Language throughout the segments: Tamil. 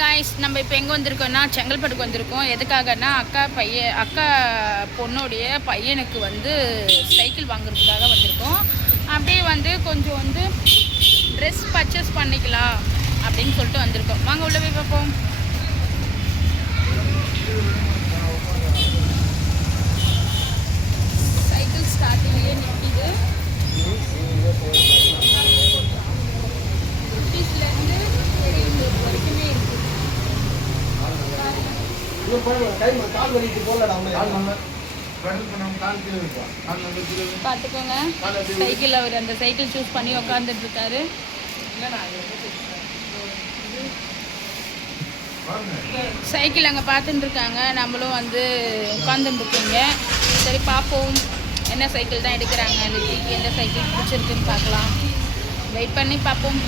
காய்ஸ், நம்ம இப்போ எங்கே வந்திருக்கோம்னா செங்கல்பட்டுக்கு வந்திருக்கோம். எதுக்காகனா அக்கா பொண்ணுடைய பையனுக்கு வந்து சைக்கிள் வாங்குறதுக்காக வந்திருக்கோம். அப்படியே வந்து கொஞ்சம் வந்து ட்ரெஸ் பர்ச்சேஸ் பண்ணிக்கலாம் அப்படின்னு சொல்லிட்டு வந்திருக்கோம். வாங்க உள்ள போய் பார்ப்போம். சைக்கிள் ஸ்டார்டிங்லேயே நிற்கிது. குட்டீஸ்லேருந்து பெரியவங்களுக்கு வரைக்குமே இருக்குது. பார்த்துக்கோங்க, சைக்கிள் அவர் அந்த சைக்கிள் சூஸ் பண்ணி உக்காந்துட்டு இருக்காரு. சைக்கிள் அங்கே பார்த்துட்டு இருக்காங்க, நம்மளும் வந்து உட்காந்துட்டு இருக்கீங்க. சரி பார்ப்போம் என்ன சைக்கிள் தான் எடுக்கிறாங்க. லிட்டிக்கு எந்த சைக்கிள் பிடிச்சிருக்குன்னு பார்க்கலாம். வெயிட் பண்ணி பார்ப்போம்.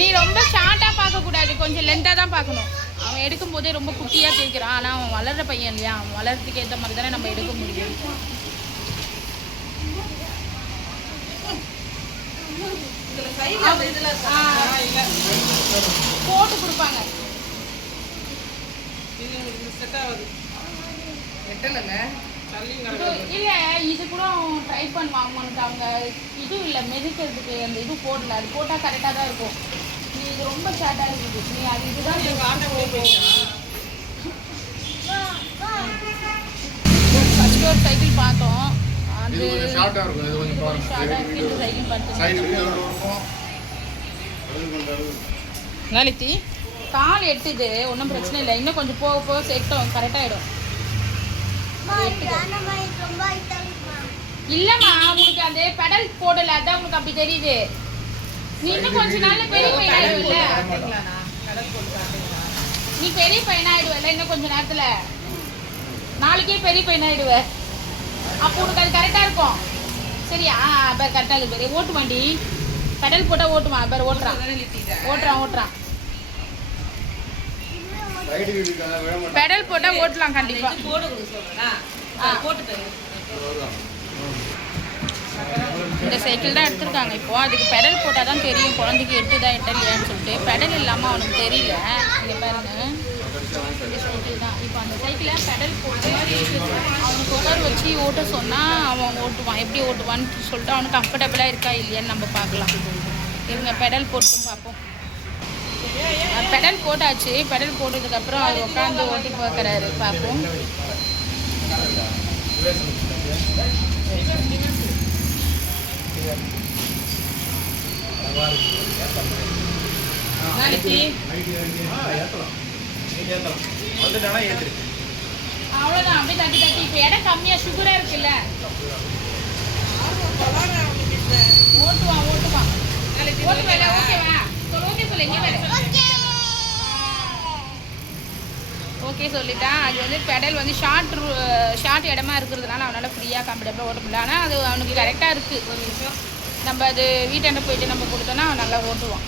நீ ரொம்ப ஷார்ட்டாக பார்க்கக்கூடாது, கொஞ்சம் லென்த்தாக தான் பார்க்கணும். அவன் எடுக்கும் போதே ரொம்ப குட்டியாக கேட்குறான். ஆனால் அவன் வளர்கிற பையன் இல்லையா, அவன் வளர்றதுக்கு ஏற்ற மாதிரி தானே நம்ம எடுக்க முடியும். போட்டு கொடுப்பாங்க. இல்லை, இது கூட ட்ரை பண்ணுவாங்க. உனக்கு அவங்க இது இல்லை மெதிக்கிறதுக்கு அந்த இது போடல. அது போட்டால் கரெக்டாக தான் இருக்கும். நீ இது ரொம்ப ஷார்ட்டாக இருக்குது. நீ அது இதுதான் ஃபர்ஸ்ட் ஒரு சைக்கிள் பார்த்தோம். அது ஷார்ட்டாக இருக்கும். இந்த சைக்கிள் பார்த்தோம். நாளைக்கு கால் எட்டுது, ஒன்றும் பிரச்சனை இல்லை. இன்னும் கொஞ்சம் போக போக செட்டும், கரெக்டாகிடும். இல்லம்மா, உனக்கு அந்த பெடல் போடல, அதான் உனக்கு அப்படி தெரியுது. நீ இன்னும் கொஞ்ச நாள்ல பெரிய பையன் ஆயிடுவல. நீ பெரிய பையன் ஆயிடுவல இன்னும் கொஞ்ச நேரத்துல. நாளைக்கே பெரிய பையன் ஆயிடுவ. அப்போ உனக்கு அது கரெக்டா இருக்கும். சரியா? பேர் கரெக்டா இருக்கு. பேர் ஓட்டு வண்டி பெடல் போட்டா ஓட்டுவான். பேர் ஓட்டுறான். பெடல் போட்டா ஓட்டலாம் கண்டிப்பா. இந்த சைக்கிள் தான் எடுத்திருக்காங்க இப்போ. அதுக்கு பெடல் போட்டால் தான் தெரியும் குழந்தைக்கு எட்டுதான் எட்டலையான்னு சொல்லிட்டு. பெடல் இல்லாமல் அவனுக்கு தெரியல. இங்கே பாருங்க, இந்த சைக்கிள் தான். இப்போ அந்த சைக்கிளை பெடல் போட்டு அவனுக்கு உட்கார் வச்சு ஓட்ட சொன்னால் அவன் ஓட்டுவான். எப்படி ஓட்டுவான்னு சொல்லிட்டு அவனுக்கு கம்ஃபர்டபுளாக இருக்கா இல்லையான்னு நம்ம பார்க்கலாம். இவங்க பெடல் போட்டும் பார்ப்போம். பெடல் போட்டாச்சு. பெடல் போட்டதுக்கப்புறம் அவர் உட்காந்து ஓட்டி பார்க்குறாரு. பார்ப்போம். அவ்வளோதான், அப்படியே தட்டி தட்டி. இப்போ இடம் கம்மியாக சுகராக இருக்குல்ல, ஓட்டுவான். ஓகேவா? ஓகே சொல்லு. எங்கே வேறு ஓகே சொல்லிட்டான். அது வந்து பெடல் வந்து ஷார்ட் இடமா இருக்கிறதுனால அவனால் ஃப்ரீயாக கம்ஃபர்டபுளாக ஓட்ட முடியல. ஆனால் அது அவனுக்கு கரெக்டாக இருக்குது. ஒரு நிமிஷம் நம்ம அது வீட்டாண்ட போயிட்டு நம்ம கொடுத்தோன்னா அவன் நல்லா ஓட்டுவான்.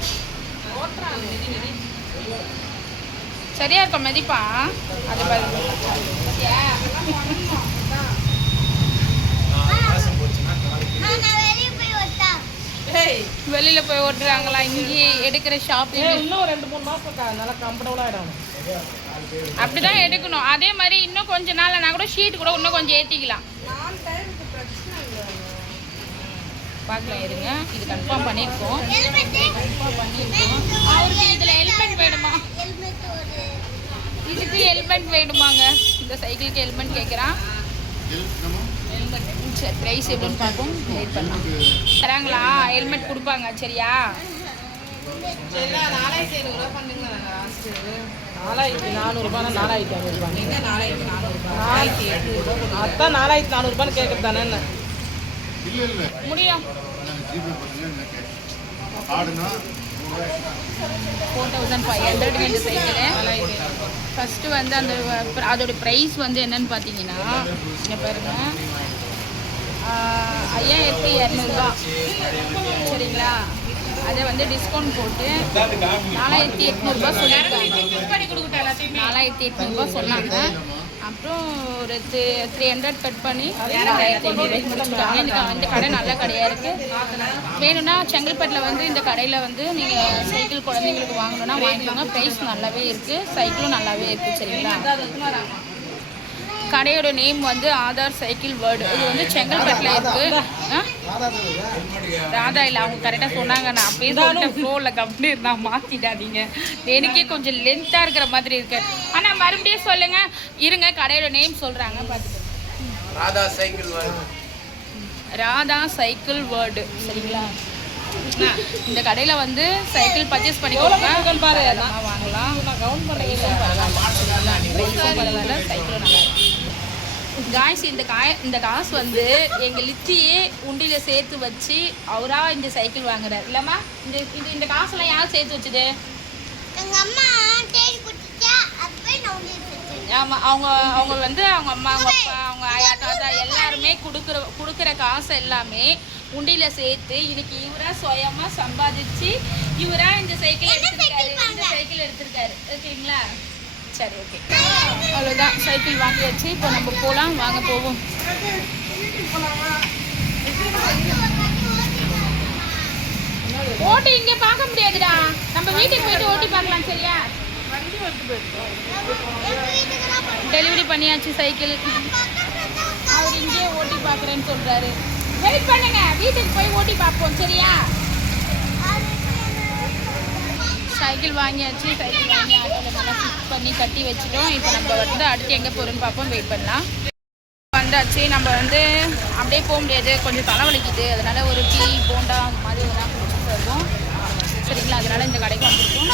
சரியா இருக்கும் மதிப்பா. அது வெளியில போய் ஓட்டுறாங்களா? இங்கேயே எடுக்கிற ஷாப் இன்னும் 2-3 மாசம் நல்லா கம்ஃபர்டபுளாக ஆகிடும். அப்படிதான் எடுக்கணும். அதே மாதிரி இன்னும் கொஞ்ச நாள் நான் கூட ஷீட் கூட இன்னும் கொஞ்சம் ஏற்றிக்கலாம். பார்க்கலாம் இருங்க. இது கன்ஃபார்ம் பண்ணியிருக்கோம். அவருக்கு இதில் ஹெல்மெட் வேணுமா? இதுக்கு ஹெல்மெட் வேணுமாங்க. இந்த சைக்கிளுக்கு ஹெல்மெட் கேட்குறான். சரி, ப்ரைஸ் எப்படின்னு பார்ப்போம். வெயிட் பண்ணலாம். தராங்களா? ஹெல்மெட் கொடுப்பாங்க. சரியா? 4500 பண்ணுங்க. 4400 அதான் 4400 கேட்குறது தானே. என்ன முடியும்? 4500 இந்த சைக்கிள். ஃபஸ்ட்டு வந்து அதோட ப்ரைஸ் வந்து என்னன்னு பார்த்தீங்கன்னா, இங்கே பாருங்க, 5200 சரிங்களா? அதை வந்து டிஸ்கவுண்ட் போட்டு 4800 சொல்லியிருக்காங்க. 4800 சொன்னாங்க. அப்புறம் ஒரு 300 கட் பண்ணி 1500 முடிச்சுட்டாங்க. இந்த கடை நல்ல கடையாக இருக்குது. வேணும்னா செங்கல்பட்டில் வந்து இந்த கடையில் வந்து நீங்கள் சைக்கிள் குழந்தைங்களுக்கு வாங்கணுன்னா வாங்கிக்கோங்க. ப்ரைஸ் நல்லாவே இருக்குது, சைக்கிளும் நல்லாவே இருக்குது. சரிங்களா? கடையோட நேம் வந்து ஆதார் சைக்கிள் வேர்ல்டு. இது வந்து செங்கல்பட்டில் இருக்குது. ராதா இல்லை, அவங்க கரெக்டாக சொன்னாங்க. நான் அப்படியே சொல்லிட்டேன் ஃப்ளோவில் கம்பெனி நான் மாற்றிடாதீங்க. எனக்கே கொஞ்சம் லென்த்தாக இருக்கிற மாதிரி இருக்கு. ஆனால் மறுபடியும் சொல்லுங்கள் இருங்க, கடையோட நேம் சொல்கிறாங்க பார்த்துட்டு. Radha cycle world. Radha cycle world. சரிங்களா? இந்த கடையில் வந்து சைக்கிள் பர்ச்சேஸ் பண்ணிக்கோங்க, பாரு வாங்கலாம். பரவாயில்ல, சைக்கிளும் நல்லா இருக்கு. காய்ஸ் இந்த காசு வந்து எங்கள் லிச்சியே உண்டியில் சேர்த்து வச்சு அவராக இந்த சைக்கிள் வாங்குறாரு இல்லைம்மா? இந்த காசெல்லாம் யார் சேர்த்து வச்சுது? ஆமாம், அவங்க வந்து அவங்க அம்மா, அவங்க அப்பா, அவங்க ஆயா, தாத்தா எல்லாருமே கொடுக்குற காசை எல்லாமே உண்டியில் சேர்த்து இன்னைக்கு இவராக சுயமாக சம்பாதிச்சு இவராக இந்த சைக்கிள் எடுத்திருக்காரு. ஓகேங்களா? சரி, ஓகே, அவ்வளோதான். சைக்கிள் வாங்கியாச்சு. இப்போ நம்ம போகலாம், வாங்க போவோம். ஓட்டி இங்கே பார்க்க முடியாதுடா, நம்ம வீட்டுக்கு போயிட்டு ஓட்டி பார்க்கலாம். சரியா? டெலிவரி பண்ணியாச்சு சைக்கிள். அவர் இங்கே ஓட்டி பார்க்குறேன்னு சொல்கிறாரு. வெயிட் பண்ணுங்க, வீட்டுக்கு போய் ஓட்டி பார்ப்போம். சரியா? சைக்கிள் வாங்கியாச்சு. சைக்கிள் வாங்கி ஆட்டோவில் நல்லா ஃபிக்ஸ் பண்ணி கட்டி வச்சுட்டோம். இப்போ நம்ம வந்து அடுத்து எங்கே போகிறோன்னு பார்ப்போம். வெயிட் பண்ணலாம். வந்தாச்சு. நம்ம வந்து அப்படியே போக முடியாது, கொஞ்சம் தலைவலிக்குது. அதனால் ஒரு டீ போண்டா அந்த மாதிரி இதெல்லாம் குடிச்சிட்டு வருவோம். சரிங்களா? அதனால் இந்த கடைக்கு வந்துருக்கோம்.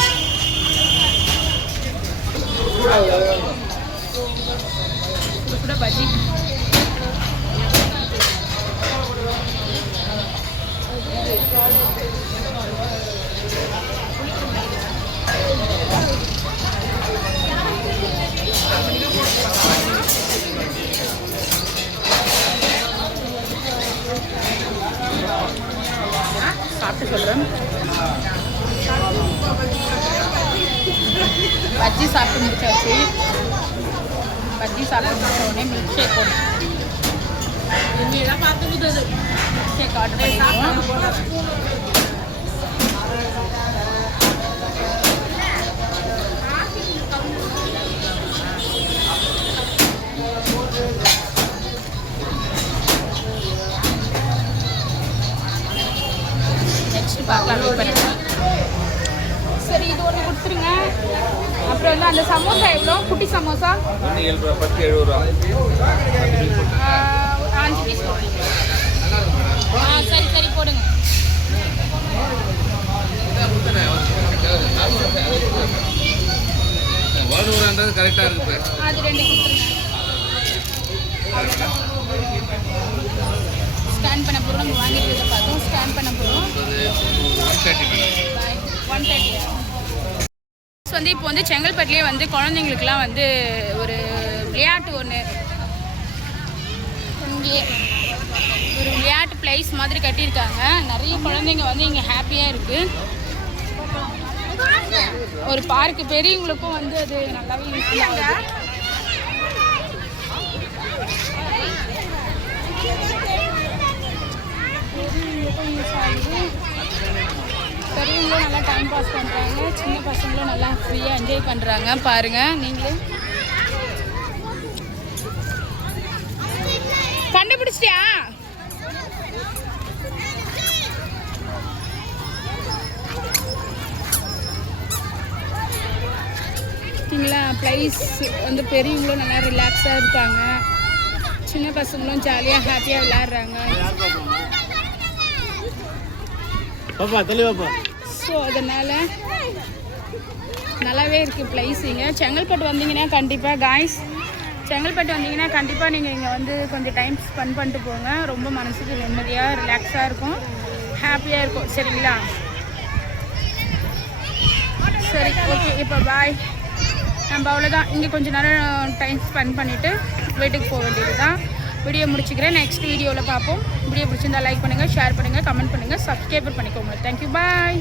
கூட பஜ்ஜி சாப்பிட்டு சொல்கிறேன். பஜ்ஜி சாப்பிட்டு முடிச்சாச்சு. பஜ்ஜி சாப்பிட்டு முடிச்ச உடனே மில்க் ஷேக் போடணும். மில்க் ஷேக் ஆர்டர் பண்ணிடுவோம். நெக்ஸ்ட் பார்க்கலாம், வெயிட் பண்ணுறேன். சரி, இது ஒன்று கொடுத்துருங்க. அப்புறம் வந்து அந்த சமோசா எவ்வளோ? குட்டி சமோசா 10 70 ரூபா. 5 பீஸ். சரி போடுங்க. கரெக்டாக இருக்கு. அது 2 கொடுத்துருங்க. ஸ்கேன் பண்ண போகிறோம். நம்ம வாங்கிட்டு பார்த்தோம். ஸ்கேன் பண்ண போகிறோம். 130 வந்து இப்போ வந்து செங்கல்பட்டுலேயே வந்து குழந்தைங்களுக்குலாம் வந்து ஒரு விளையாட்டு ஒன்று இங்கே ஒரு விளையாட்டு பிளேஸ் மாதிரி கட்டியிருக்காங்க. நிறைய குழந்தைங்க வந்து இங்கே ஹாப்பியாக இருக்குது. ஒரு பார்க்கு, பெரியவங்களுக்கும் வந்து அது நல்லாவே யூஸ்ஃபுல்லாக இருக்குது. பெரியவங்களும் நல்லா டைம் பாஸ் பண்ணுறாங்க, சின்ன பசங்களும் நல்லா ஃப்ரீயாக என்ஜாய் பண்ணுறாங்க. பாருங்கள் நீங்களே. கண்டுபிடிச்சிட்டியா? பார்த்தீங்களா? ப்ளேஸ் வந்து பெரியவங்களும் நல்லா ரிலாக்ஸாக இருக்காங்க, சின்ன பசங்களும் ஜாலியாக ஹாப்பியாக விளையாடுறாங்க. ஸோ அதனால் நல்லாவே இருக்குது ப்ளேஸிங்க. செங்கல்பட்டு வந்தீங்கன்னா கண்டிப்பாக காய்ஸ், செங்கல்பட்டு வந்தீங்கன்னா கண்டிப்பாக நீங்கள் இங்கே வந்து கொஞ்சம் டைம் ஸ்பெண்ட் பண்ணிட்டு போங்க. ரொம்ப மனசுக்கு நிம்மதியாக ரிலாக்ஸாக இருக்கும், ஹாப்பியாக இருக்கும். சரிங்களா? சரி, ஓகே, இப்போ பாய். நம்ம அவ்வளோதான். இங்கே கொஞ்சம் நேரம் டைம் ஸ்பெண்ட் பண்ணிவிட்டு வீட்டுக்கு போக வேண்டியது தான். வீடியோ முடிச்சுக்கிறேன். நெக்ஸ்ட் வீடியோவில் பார்ப்போம். வீடியோ பிடிச்சிருந்தால் லைக் பண்ணுங்கள், ஷேர் பண்ணுங்கள், கமெண்ட் பண்ணுங்கள், சப்ஸ்கிரைப் பண்ணிக்கோங்க. தேங்க்யூ, பாய்.